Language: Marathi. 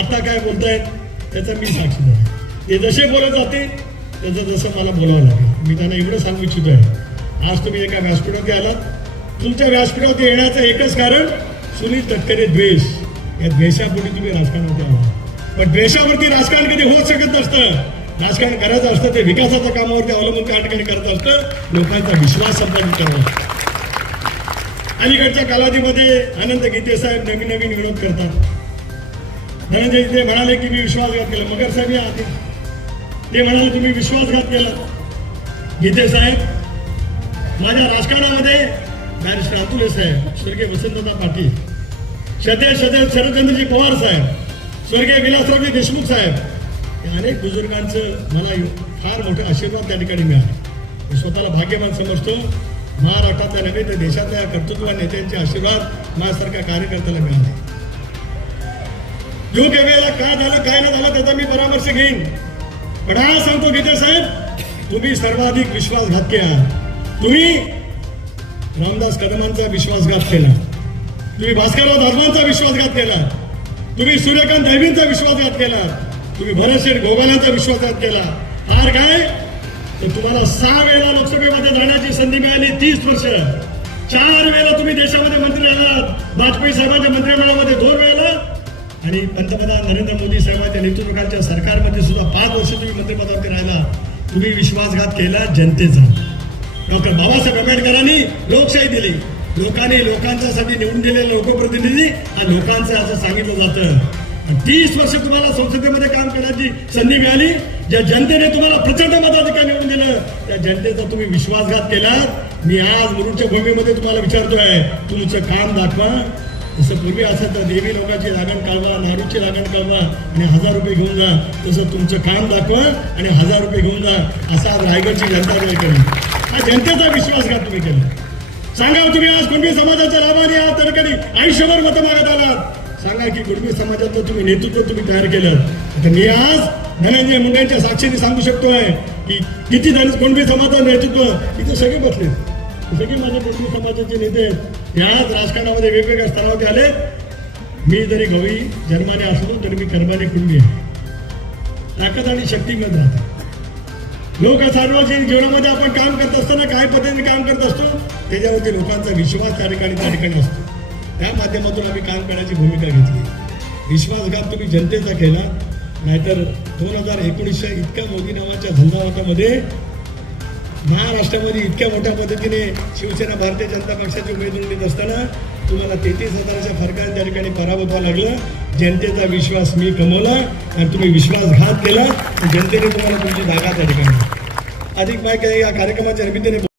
आता काय बोलतायत त्याचा मी साक्षीदार आहे. ते जसे बोलत जाते त्याचं जसं मला बोलावं लागेल. मी त्यांना एवढं सांगू इच्छितो आहे. आज तुम्ही एका व्यासपीठावरती आलात. तुमच्या व्यासपीठावरती येण्याचं एकच कारण सुनील तटकरे द्वेष. या द्वेषापुढे तुम्ही राजकारणामध्ये आला पण द्वेषावरती राजकारण कधी होत शकत नसतं. राजकारण करायचं असतं ते विकासाच्या कामावरती अवलंबून त्या ठिकाणी करत असतं. लोकांचा विश्वास संपादित करावा अलीकडच्या कालावधीमध्ये अनंत गीते साहेब नवीन नवीन विनोद करतात. धनंजय ते म्हणाले की मी विश्वासघात केला मगर साहेब या आधी ते म्हणाले तुम्ही विश्वासघात केला. गीते साहेब माझ्या राजकारणामध्ये बॅरिस्टर अतुले साहेब स्वर्गीय वसंतदा पाटील. शते शते शरदचंद्रजी पवार साहेब स्वर्गीय विलासरावजी देशमुख साहेब. या अनेक बुजुर्गांचं मला फार मोठे आशीर्वाद त्या ठिकाणी मिळाले. मी स्वतःला भाग्यवान समजतो. महाराष्ट्रातल्या नव्हे तर देशातल्या कर्तृत्व नेत्यांचे आशीर्वाद माझ्यासारख्या कार्यकर्त्याला मिळाले. योग्य वेळेला काय झालं काय नाही झालं त्याचा मी परामर्श घेईन. पण हा सांगतो गीते साहेब तुम्ही सर्वाधिक विश्वासघात केला तुम्ही रामदास कदमांचा विश्वासघात केला. तुम्ही भास्करराव धर्मांचा विश्वासघात केला. तुम्ही सूर्यकांत दैवींचा विश्वासघात केला. तुम्ही भरतशेठ गोगालांचा विश्वासघात केला. हार काय? तर तुम्हाला सहा वेळेला लोकसभेमध्ये जाण्याची संधी मिळाली तीस वर्ष. चार वेळेला तुम्ही देशामध्ये मंत्री आलात. वाजपेयी साहेबांच्या मंत्रिमंडळामध्ये दोन वेळेला आणि पंतप्रधान नरेंद्र मोदी साहेबांच्या नेतृत्वाखालच्या सरकारमध्ये सुद्धा पाच वर्ष तुम्ही मंत्रिपदावरती राहिला. तुम्ही विश्वासघात केला जनतेचा. डॉक्टर बाबासाहेब आंबेडकरांनी लोकशाही दिली. लोकांनी लोकांच्यासाठी निवडून दिलेले लोकप्रतिनिधी आणि लोकांचं असं सांगितलं जातं. तीस वर्ष तुम्हाला संसदेमध्ये काम करण्याची संधी मिळाली. ज्या जनतेने तुम्हाला प्रचंड मताधिकार निवडून दिलं त्या जनतेचा तुम्ही विश्वासघात केला मी आज मुरुडच्या भूमीमध्ये तुम्हाला विचारतोय. तुमचं काम दाखवा. जसं पूर्वी असं तर देवी लोकांची लागण काढवा नारूची लागण काढवा आणि हजार रुपये घेऊन जा. तसं तुमचं काम दाखवा आणि हजार रुपये घेऊन जा. असा रायगडची जनता काय केली हा जनतेचा विश्वासघात तुम्ही केला सांगा हो तुम्ही आज कुणबी समाजाच्या लाभाने आहात तर कधी आयुष्यभर मतं मागत आलात. सांगा की कुणबी समाजाचं तुम्ही नेतृत्व तुम्ही तयार केलं. तर मी आज धनंजय मुंडेंच्या साक्षीने सांगू शकतोय की किती धन कुणबी समाजाचं नेतृत्व इथे सगळे बसले सगळे माझे मुस्लिम समाजाचे नेते त्याच राजकारणामध्ये वेगवेगळ्या स्तरावरती आले. मी जरी गवी जन्माने असलो तरी मी कर्माने कुणबी आहे. ताकद आणि शक्तीमध्ये राहते. लोक सार्वजनिक जीवनामध्ये आपण काम करत असताना काय पद्धतीने काम करत असतो त्याच्यावरती लोकांचा विश्वास त्या ठिकाणी त्या ठिकाणी असतो. त्या माध्यमातून आम्ही काम करण्याची भूमिका घेतली. विश्वासघात तुम्ही जनतेचा केला नाहीतर दोन हजार एकोणीसच्या इतक्या मोदी नावाच्या झंझावातामध्ये महाराष्ट्रामध्ये इतक्या मोठ्या पद्धतीने शिवसेना भारतीय जनता पक्षाची उमेदवार देत असताना तुम्हाला तेहतीस हजाराच्या फरकाने त्या ठिकाणी पराभव लागला लागलं. जनतेचा विश्वास मी कमवला आणि तुम्ही विश्वासघात केला. जनतेने तुम्हाला तुमची जागा त्या ठिकाणी अधिक माहिती या कार्यक्रमाच्या निमित्ताने